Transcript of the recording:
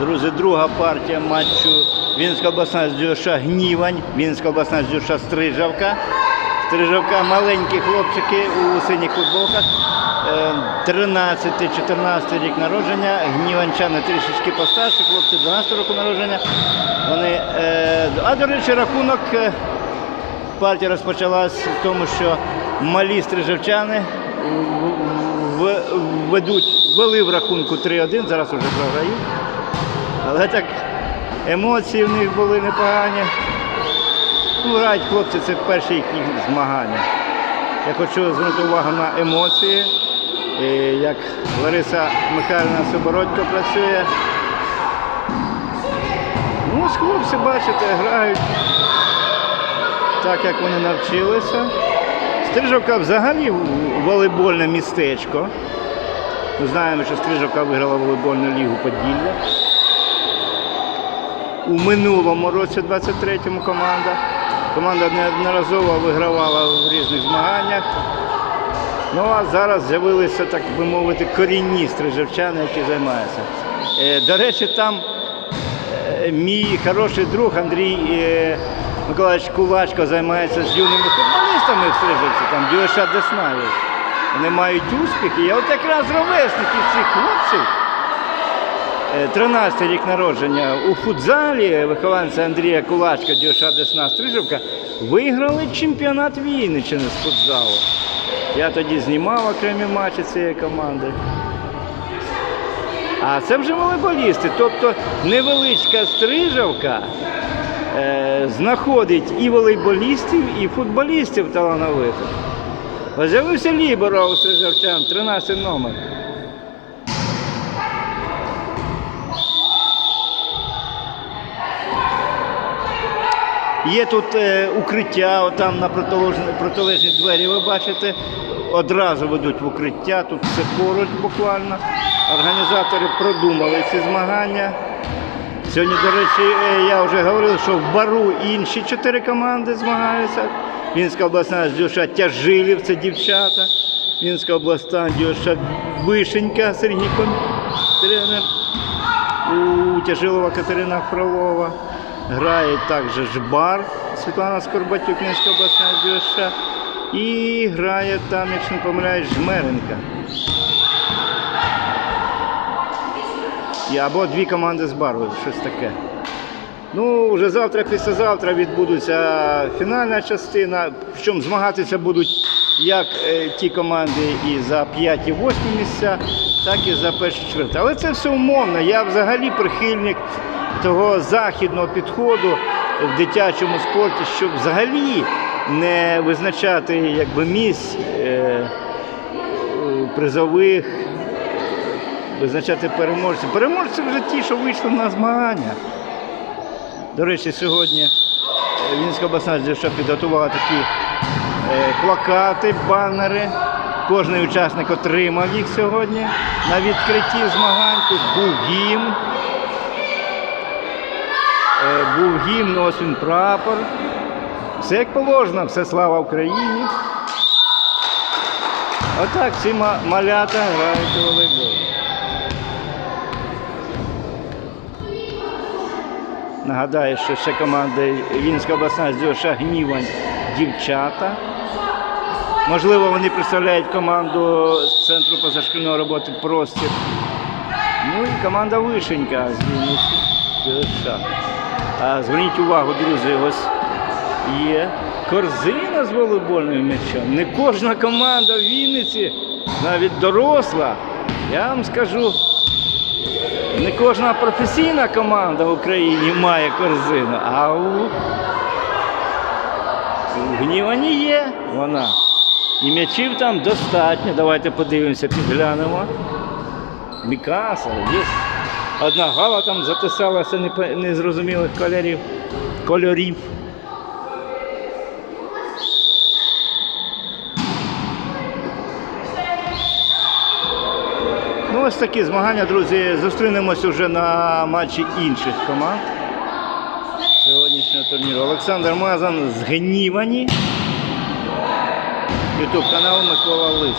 Друзі, друга партія матчу Вінська обласна здюша Гнівань, Вінська обласна здюша Стрижавка. Стрижавка маленькі хлопчики у синіх футболках. Е, 13-14 рік народження. Гніванчани трішечки постарші, хлопці 12 року народження. Вони, е, а до речі, рахунок е, партія розпочалась в тому, що малі стрижавчани ведуть, вели в рахунку 3-1, зараз вже програють. Але так емоції в них були непогані. Ну, грають хлопці, це перші їхні змагання. Я хочу звернути увагу на емоції, і як Лариса Михайлівна Собородько працює. Ну, ось хлопці, бачите, грають так, як вони навчилися. Стрижовка взагалі волейбольне містечко. Ми знаємо, що Стрижовка виграла волейбольну лігу Поділля. У минулому році, 23-му команда. Команда неодноразово вигравала в різних змаганнях. Ну а зараз з'явилися, так би мовити, корінні стрижевчани, які займаються. Е, До речі, там е, мій хороший друг Андрій е, Миколаївич Кулачко займається з юними футболістами в Стрижевці, там Дюша Десна є. Вони мають успіхи. Я от якраз ровесники цих хлопців. Е, 13 рік народження у футзалі вихованці Андрія Кулачка, Дюша Десна Стрижевка виграли чемпіонат Вінниччини з футзалу. Я тоді знімав окремі матчі цієї команди. А це вже волейболісти. Тобто невеличка стрижавка е, знаходить і волейболістів, і футболістів талановитих. З'явився Ліберо у стрижавчан, 13 номер. Є тут е, укриття, отам на протилежні, двері, ви бачите, одразу ведуть в укриття, тут все поруч буквально. Організатори продумали ці змагання. Сьогодні, до речі, е, я вже говорив, що в бару інші чотири команди змагаються. Вінська обласна дюша Тяжилів, це дівчата. Вінська обласна дюша Вишенька, Сергій тренер. У Тяжилова Катерина Фролова. Грає також Жбар Світлана Скорбатюк, Мінська обласна дюша. І грає там, якщо не помиляюсь, Жмеренка. І або дві команди з барвою, щось таке. Ну, вже завтра, післязавтра відбудеться фінальна частина. Причому змагатися будуть як е, ті команди і за 5 і 8 місця, так і за перші четверті. Але це все умовно. Я взагалі прихильник того західного підходу в дитячому спорті, щоб взагалі не визначати якби, місць е, е, призових, визначати переможців. Переможці вже ті, що вийшли на змагання. До речі, сьогодні е, Вінська обласна здержа підготувала такі плакати, банери. Кожний учасник отримав їх сьогодні на відкритті змагань. Тут був гімн. Е, був гімн, ось прапор. Все як положено, все слава Україні. Отак ці малята грають у волейбол. Нагадаю, що ще команда Вінська обласна здюша Гнівань дівчата. Можливо, вони представляють команду з центру позашкільної роботи простір. Ну і команда Вишенька з Вінниці. Дюша. А зверніть увагу, друзі, ось є корзина з волейбольним м'ячем. Не кожна команда в Вінниці, навіть доросла. Я вам скажу, не кожна професійна команда в Україні має корзину, а у, Гнівані є вона. І м'ячів там достатньо. Давайте подивимося, підглянемо. Мікаса, є. Одна гала там затисалася незрозумілих кольорів. кольорів. Ну, ось такі змагання, друзі. Зустрінемось уже на матчі інших команд сьогоднішнього турніру. Олександр Мазан з Гнівані. Ютуб канал Микола Лис.